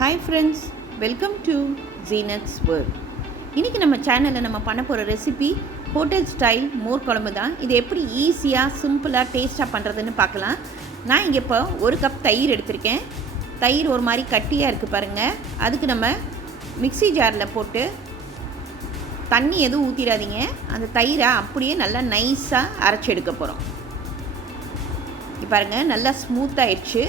Hi friends, welcome to Zeenathsworld. இன்றைக்கி நம்ம சேனலில் நம்ம பண்ண போகிற ரெசிபி ஹோட்டல் ஸ்டைல் மோர் குழம்பு தான். இது எப்படி ஈஸியாக சிம்பிளாக டேஸ்ட்டாக பண்ணுறதுன்னு பார்க்கலாம். நான் இங்கே இப்போ ஒரு கப் தயிர் எடுத்திருக்கேன். தயிர் ஒரு மாதிரி கட்டியாக இருக்குது பாருங்கள். அதுக்கு நம்ம மிக்ஸி ஜாரில் போட்டு தண்ணி எதுவும் ஊற்றிடாதீங்க. அந்த தயிரை அப்படியே நல்லா நைஸாக அரைச்சி எடுக்க போகிறோம். பாருங்கள், நல்லா ஸ்மூத்தாகிடுச்சு.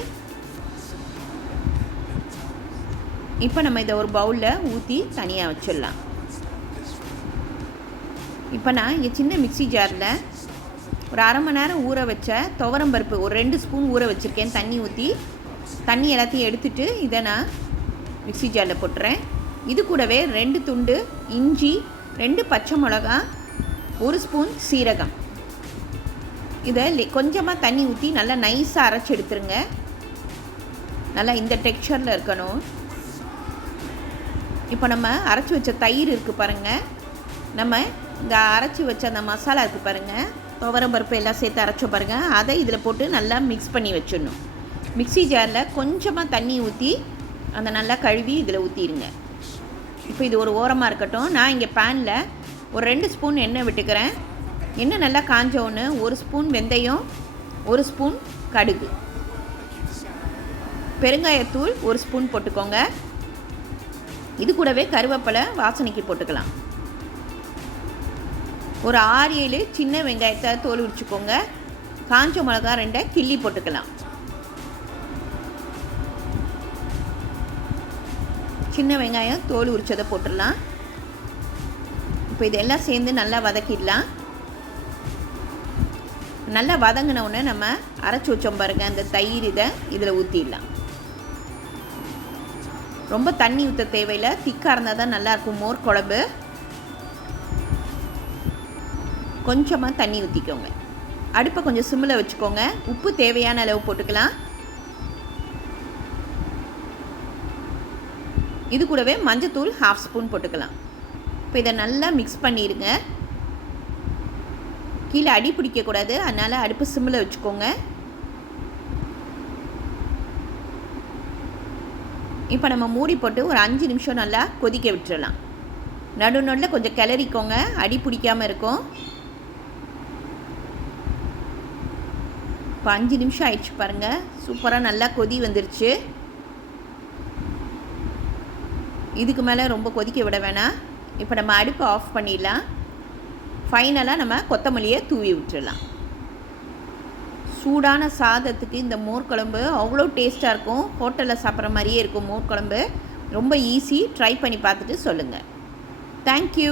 இப்போ நம்ம இதை ஒரு பவுலில் ஊற்றி தனியாக வச்சிடலாம். இப்போ நான் இங்கே சின்ன மிக்ஸி ஜாரில் ஒரு அரை மணி நேரம் ஊற வச்ச துவரம்பருப்பு ஒரு 2 ஸ்பூன் ஊற வச்சுருக்கேன். தண்ணி ஊற்றி தண்ணி எல்லாத்தையும் எடுத்துகிட்டு இதை நான் மிக்ஸி ஜாரில் போட்டுறேன். இது கூடவே 2 துண்டு இஞ்சி, 2 பச்சை மிளகா, 1 ஸ்பூன் சீரகம். இதை கொஞ்சமாக தண்ணி ஊற்றி நல்லா நைஸாக அரைச்சி எடுத்துருங்க. நல்லா இந்த டெக்ஸ்சரில் இருக்கணும். இப்போ நம்ம அரைச்சி வச்ச தயிர் இருக்குது பாருங்கள். நம்ம இந்த அரைச்சி வச்ச அந்த மசாலா இருக்குது பாருங்கள், துவரம்பருப்பு எல்லாம் சேர்த்து அரைச்சோம் பாருங்கள். அதை இதில் போட்டு நல்லா மிக்ஸ் பண்ணி வச்சிடணும். மிக்ஸி ஜாரில் கொஞ்சமாக தண்ணி ஊற்றி அந்த நல்லா கழுவி இதில் ஊற்றிடுங்க. இப்போ இது ஒரு ஓரமாக இருக்கட்டும். நான் இங்கே பேனில் ஒரு 2 ஸ்பூன் எண்ணெய் விட்டுக்கிறேன். எண்ணெய் நல்லா காஞ்ச ஒன்று 1 ஸ்பூன் வெந்தயம், 1 ஸ்பூன் கடுகு, பெருங்காயத்தூள் 1 ஸ்பூன் போட்டுக்கோங்க. இது கூடவே கருவேப்பிலை வாசனைக்கு போட்டுக்கலாம். ஒரு 6-7 சின்ன வெங்காயத்தை தோல் உரிச்சுக்கோங்க. காஞ்ச மிளகா 2 கிள்ளி போட்டுக்கலாம். சின்ன வெங்காயம் தோல் உரிச்சதை போட்டுடலாம். இப்போ இதெல்லாம் சேர்ந்து நல்லா வதக்கிடலாம். நல்லா வதங்கினவுடனே நம்ம அரைச்சி வச்சோம் பாருங்கள் அந்த தயிர், இதில் ஊற்றிடலாம். ரொம்ப தண்ணி ஊற்ற தேவையில்லை. திக்காக இருந்தால் தான் நல்லாயிருக்கும் மோர் குழம்பு. கொஞ்சமாக தண்ணி ஊற்றிக்கோங்க. அடுப்பை கொஞ்சம் சிம்மில் வச்சுக்கோங்க. உப்பு தேவையான அளவு போட்டுக்கலாம். இது கூடவே மஞ்சத்தூள் 1/2 ஸ்பூன் போட்டுக்கலாம். இப்போ இதை நல்லா மிக்ஸ் பண்ணிடுங்க. கீழே அடி பிடிக்கக்கூடாது, அதனால் அடுப்பு சிம்மில் வச்சுக்கோங்க. இப்போ நம்ம மூடி போட்டு ஒரு 5 நிமிஷம் நல்லா கொதிக்க விட்டுறலாம். நடுநடுவில் கொஞ்சம் கிளறிக்கோங்க, அடி பிடிக்காமல் இருக்கும். இப்போ 5 நிமிஷம் ஆயிடுச்சு பாருங்கள். சூப்பராக நல்லா கொதி வந்துருச்சு. இதுக்கு மேலே ரொம்ப கொதிக்க விட வேணாம். இப்போ நம்ம அடுப்பை ஆஃப் பண்ணிடலாம். ஃபைனலாக நம்ம கொத்தமல்லியை தூவி விட்டுடலாம். சூடான சாதத்துக்கு இந்த மோர் குழம்பு அவ்வளோ டேஸ்ட்டாக இருக்கும். ஹோட்டலில் சாப்பிட்ற மாதிரியே இருக்கும் மோர் குழம்பு. ரொம்ப ஈஸி. ட்ரை பண்ணி பார்த்துட்டு சொல்லுங்கள். தேங்க்யூ.